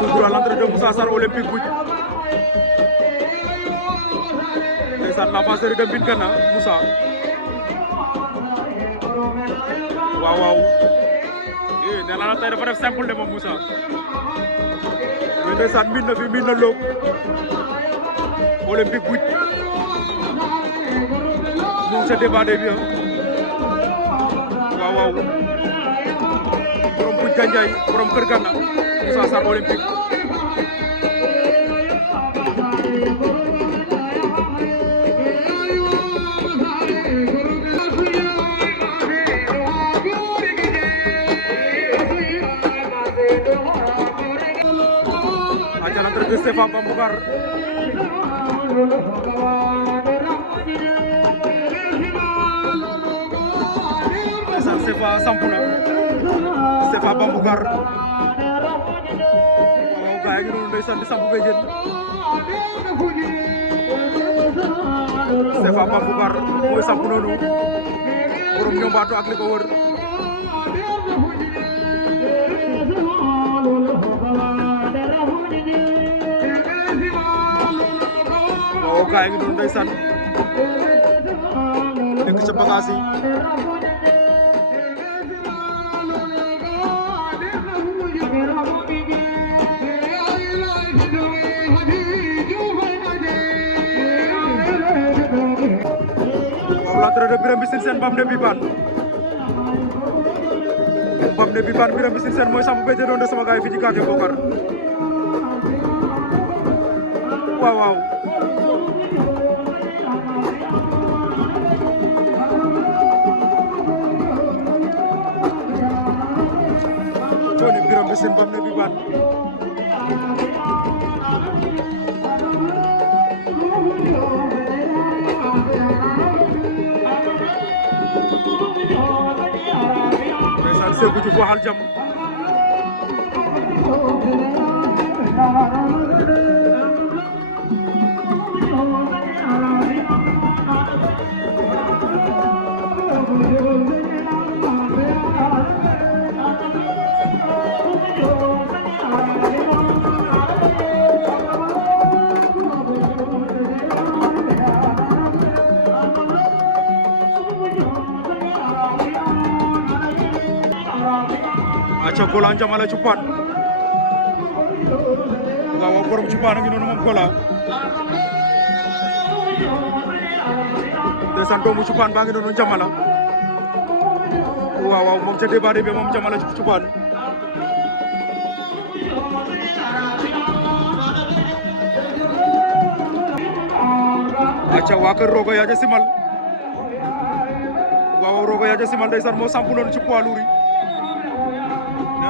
toujours à l'entrée de Moussa Sarr Olympique Gouye ndeysaan l'avant série de Mbingana Moussa waaw waaw nee naa la tey dafa def simple de moom Moussa mais ndeysaan miin na fi miin na loog Olympique Gouye mu ngi sa débat bi waaw waaw borom Gouye Gandiaye borom Kër Gana Moussa Sarr Olympique aca l'entrée de Stéphane Bambougar ndeysaan Stéphane sampu na Stéphane Bambougar waaw gaay ngi noonu ndeysaan di sampu be jën Stéphane Bambougar mooy sampu noonu borom ñombaatu ak li ko wër waaw gaay ngi noonu ndeysaan nekk ca bagage yi l'entrée de Birame Mbissine Sène Bam ne Bibane Birame Mbissine Sène mooy sampu be jënoon de sama gaay fi ci Kaate Bokar waaw waaw Tony Birame Mbissine Bam ne Bibane ndeysaan Sékou Diouf waxal jàmm aca Gola Njamala Cupaan waaw borom Cupaan a ngi noonu moom Gola ndeysaan doomu Cupaan baa ngi noonu Njamala waaw waaw moom ca débat bi moom Njamala Cupaan aca waa kër Roga Yaaja Simal waaw Roga Yaaja Simal ndeysaan moo sampu noonu ci poids lourd yi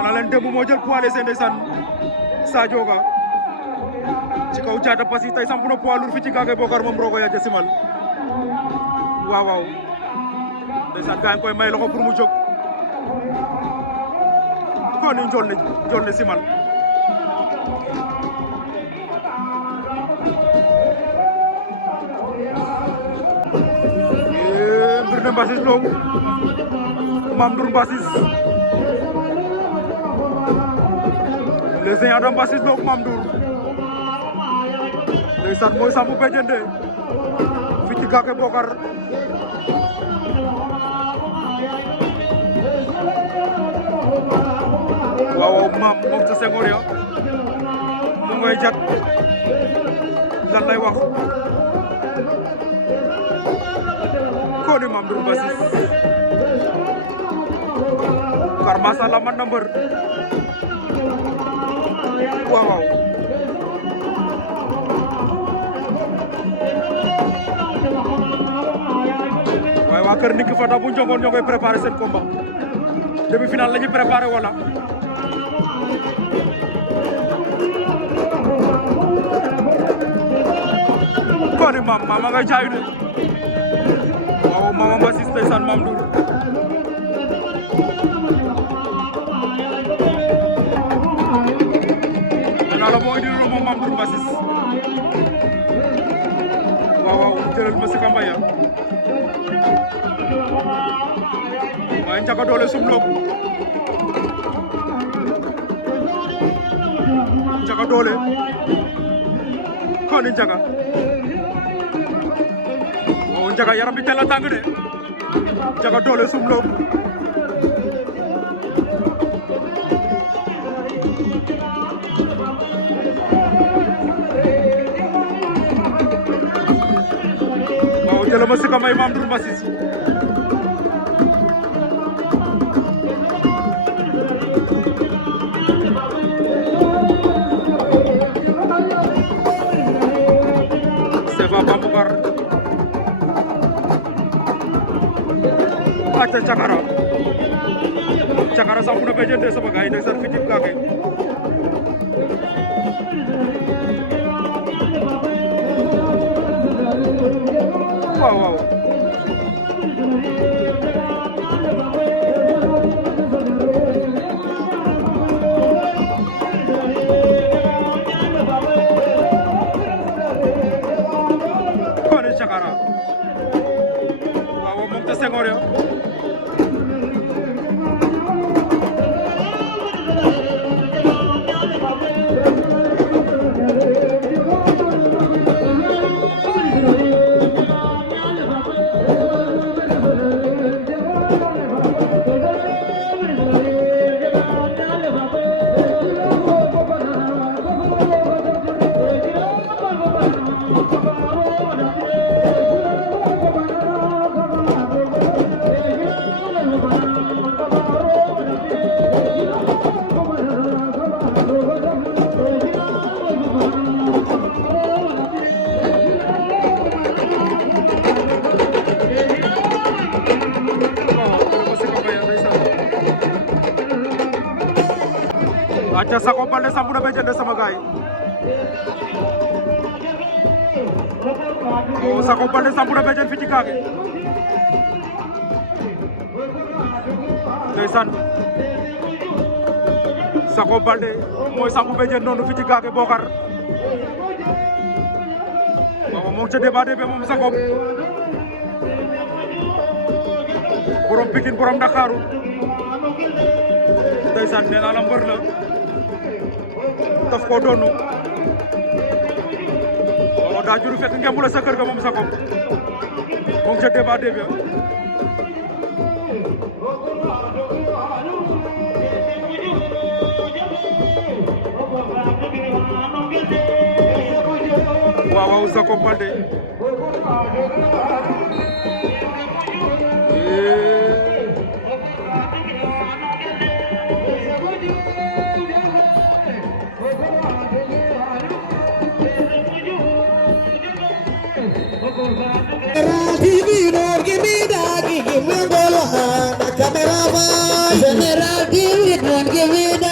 na leen démb moo jël poids léger ndeysaan Sadio Ga ci kaw Caata Passy tey sampu na poids lourd fi ci Kaake Bokar moom Roga Yaaja Simal waaw waaw ndeysaan gaa ngi koy may loxo pour mu jóg ko ni njool ne Simal mbir ne Mbassis Lo Mame Ndour Mbassis les géants de Mbassis Lo Mame Ndour ndeysaan mooy sampu be jënde fi ci Kaake Bokar waaw maam moom ca Senghor ya mu ngay jat lan lay wax ko ni Mame Ndour Mbassis kar masala man na mbër waaw waaw waaye waa kër Niki Fata bu njongoon ñoo koy préparé seen combat demi-finale la ñuy préparé wala ko ni mama ngay jaayu de waaw mama Mbassis ndeysaan Mame Ndour nee la moo indi lu moom Mame Ndour Mbassis waaw waaw jëlal ma si Kambaya waaye Ndiaga Dolé sum loog Njaga doole kon Njaga oh Njaga yaram bi teel a tàng de Njaga doole sumlo waaw jëlama si ka may Mame Ndour Mbasis Bambugar aca Cakara sampu na bejente sama gaay ndeysaan fi ci Gagé waaw Cakara waaw moom te Senghor yo aca Sako Baldé sampu na bejende sama gaay oh Sako Baldé sampu na bejende fi ci Gagé ndeysaan Sako Baldé mooy sampu bejende noonu fi ci Gagé Bokar waaw moom ca débat be moom Sako borom Pikine borom Ndakaaru ndeysaan nee naa la mbër la daf ko doonu waaw daa juru fekk ngemb la sa kër ga moom Sako moom ca débat be waaw Sako Baldé General TV, don't give me